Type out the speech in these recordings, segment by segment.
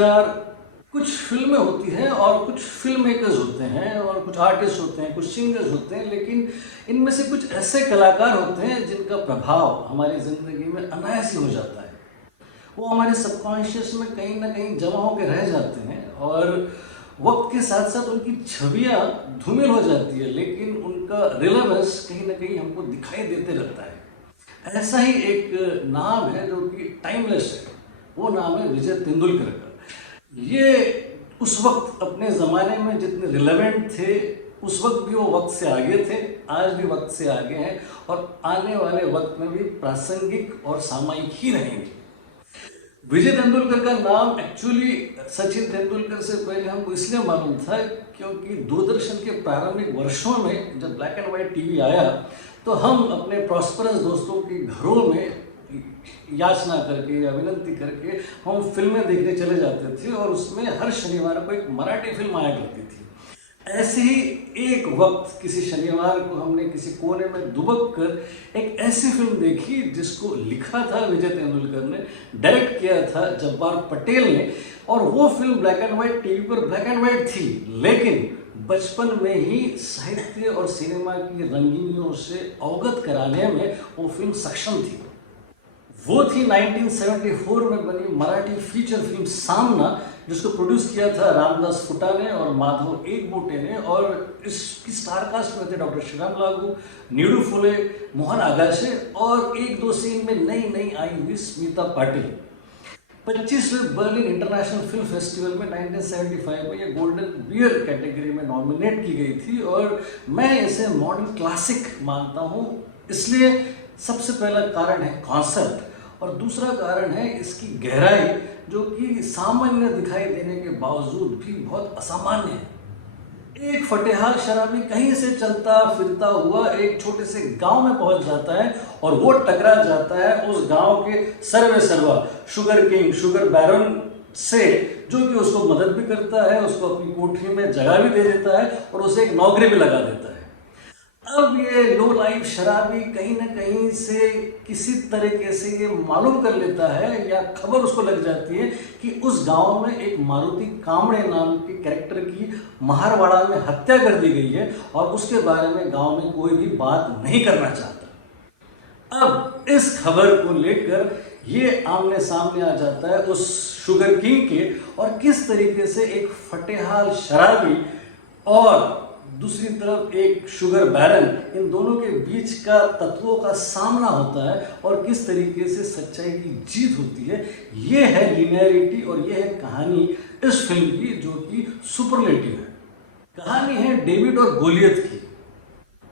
नमस्कार। कुछ फिल्में होती हैं और कुछ फिल्म मेकर्स होते हैं और कुछ आर्टिस्ट होते हैं, कुछ सिंगर्स होते हैं, लेकिन इनमें से कुछ ऐसे कलाकार होते हैं जिनका प्रभाव हमारी ज़िंदगी में अनायास ही हो जाता है। वो हमारे सबकॉन्शियस में कहीं ना कहीं जमा होकर रह जाते हैं और वक्त के साथ साथ उनकी छवियाँ धूमिल हो जाती है, लेकिन उनका रिलेवेंस कहीं ना कहीं हमको दिखाई देते रहता है। ऐसा ही एक नाम है जो कि टाइमलेस है, वो नाम है विजय तेंदुलकर का। ये उस वक्त अपने ज़माने में जितने रिलेवेंट थे, उस वक्त भी वो वक्त से आगे थे, आज भी वक्त से आगे हैं और आने वाले वक्त में भी प्रासंगिक और सामयिक ही रहेंगे। विजय तेंदुलकर का नाम एक्चुअली सचिन तेंदुलकर से पहले हमको इसलिए मालूम था क्योंकि दूरदर्शन के प्रारंभिक वर्षों में जब ब्लैक एंड वाइट टीवी आया तो हम अपने प्रॉस्परस दोस्तों के घरों में याचना करके या विनंती करके हम फिल्में देखने चले जाते थे और उसमें हर शनिवार को एक मराठी फिल्म आया करती थी। ऐसे ही एक वक्त किसी शनिवार को हमने किसी कोने में दुबक कर एक ऐसी फिल्म देखी जिसको लिखा था विजय तेंदुलकर ने, डायरेक्ट किया था जब्बार पटेल ने, और वो film black and white TV पर ब्लैक एंड वाइट थी, लेकिन बचपन में ही साहित्य और सिनेमा की रंगीनियों से अवगत कराने में वो फिल्म सक्षम थी। वो थी 1974 में बनी मराठी फीचर फिल्म सामना, जिसको प्रोड्यूस किया था रामदास फुटा ने और माधव एकबोटे ने, और इसकी स्टार कास्ट में थे डॉक्टर श्रीराम लागू, नीडू फुले, मोहन आगाशे और एक दो सीन में नई नई आई हुई स्मिता पाटिल। 25वें बर्लिन इंटरनेशनल फिल्म फेस्टिवल में 1975 में ये गोल्डन बियर कैटेगरी में नॉमिनेट की गई थी और मैं इसे मॉडर्न क्लासिक मानता हूँ। इसलिए सबसे पहला कारण है कॉन्सेप्ट और दूसरा कारण है इसकी गहराई, जो कि सामान्य दिखाई देने के बावजूद भी बहुत असामान्य है। एक फटेहाल शराबी कहीं से चलता फिरता हुआ एक छोटे से गांव में पहुंच जाता है और वो टकरा जाता है उस गांव के सर्वे सर्वा शुगर किंग, शुगर बैरन से, जो कि उसको मदद भी करता है, उसको अपनी कोठरी में जगह भी दे देता है और उसे एक नौकरी भी लगा देता है। अब ये लो लाइफ शराबी कहीं ना कहीं से किसी तरीके से ये मालूम कर लेता है या खबर उसको लग जाती है कि उस गांव में एक मारुति कामड़े नाम के कैरेक्टर की महारवाड़ा में हत्या कर दी गई है और उसके बारे में गांव में कोई भी बात नहीं करना चाहता। अब इस खबर को लेकर ये आमने सामने आ जाता है उस शुगर किंग के, और किस तरीके से एक फटेहाल शराबी और दूसरी तरफ एक शुगर बैरन, इन दोनों के बीच का तत्वों का सामना होता है और किस तरीके से सच्चाई की जीत होती है। ये है लीनियरिटी और ये है कहानी इस फिल्म की, जो कि सुपरलेटिव है। कहानी है डेविड और गोलियत की,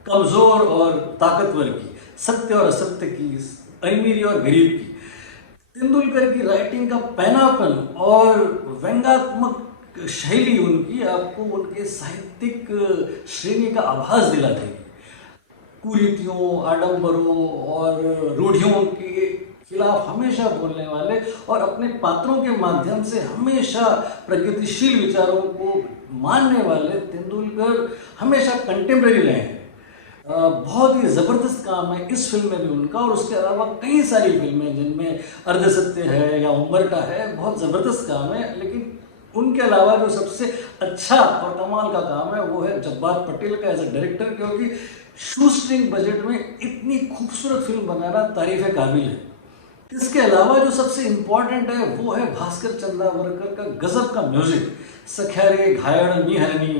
कमजोर और ताकतवर की, सत्य और असत्य की, अमीर और गरीब की। तेंदुलकर की राइटिंग का पैनापन और व्यंग्यात्मक शैली उनकी आपको उनके साहित्यिक श्रेणी का आभास दिला देगी। कुरीतियों, आडंबरों और रूढ़ियों के खिलाफ हमेशा बोलने वाले और अपने पात्रों के माध्यम से हमेशा प्रगतिशील विचारों को मानने वाले तेंदुलकर हमेशा कंटेम्प्रेरी रहे हैं। बहुत ही ज़बरदस्त काम है इस फिल्म में भी उनका, और उसके अलावा कई सारी फिल्में जिनमें अर्धसत्य है या उम्बरटा है, बहुत ज़बरदस्त काम है। लेकिन उनके अलावा जो सबसे अच्छा और कमाल का काम है वो है जब्बार पटेल का एज ए डायरेक्टर, क्योंकि शूस्ट्रिंग बजट में इतनी खूबसूरत फिल्म बनाना तारीफ काबिल है। इसके अलावा जो सबसे इम्पॉर्टेंट है वो है भास्कर चंदावरकर का गजब का म्यूजिक। सख्यारे घायळ मी हरणी,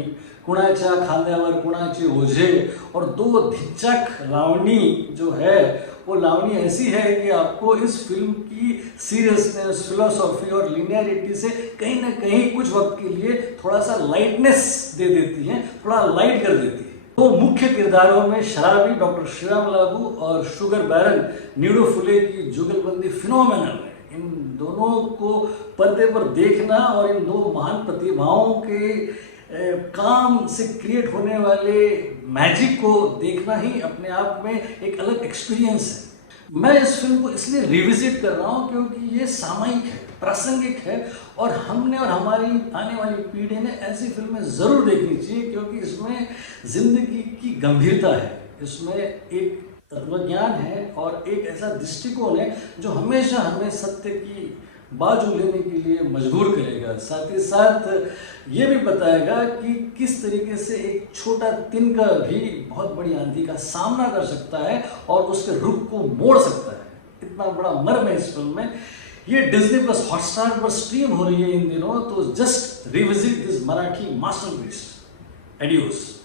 कुणाच्या खांद्यावर कुणाचे ओझे, और दो धिच्चक लावणी जो है वो लावणी ऐसी है कि आपको इस फिल्म की सीरियसनेस, फिलोसॉफी और लिनियरिटी से कहीं ना कहीं कुछ वक्त के लिए थोड़ा सा लाइटनेस दे देती है, थोड़ा लाइट कर देती है। तो मुख्य किरदारों में शराबी डॉक्टर श्रीराम लागू और शुगर बैरन नीडू फुले की जुगलबंदी फिनोमेनल है। इन दोनों को पर्दे पर देखना और इन दो महान प्रतिभाओं के काम से क्रिएट होने वाले मैजिक को देखना ही अपने आप में एक अलग एक्सपीरियंस है। मैं इस फिल्म को इसलिए रिविजिट कर रहा हूँ क्योंकि ये सामयिक है, प्रासंगिक है, और हमने और हमारी आने वाली पीढ़ी ने ऐसी फिल्में ज़रूर देखनी चाहिए, क्योंकि इसमें ज़िंदगी की गंभीरता है, इसमें एक तत्वज्ञान है और एक ऐसा दृष्टिकोण है जो हमेशा हमें सत्य की बाजू लेने के लिए मजबूर करेगा। साथ ही साथ ये भी बताएगा कि किस तरीके से एक छोटा तिनका भी बहुत बड़ी आंधी का सामना कर सकता है और उसके रुख को मोड़ सकता है। इतना बड़ा मर्म है इस फिल्म में। ये डिज्नी प्लस हॉटस्टार पर स्ट्रीम हो रही है इन दिनों, तो just revisit this Marathi masterpiece. Adios.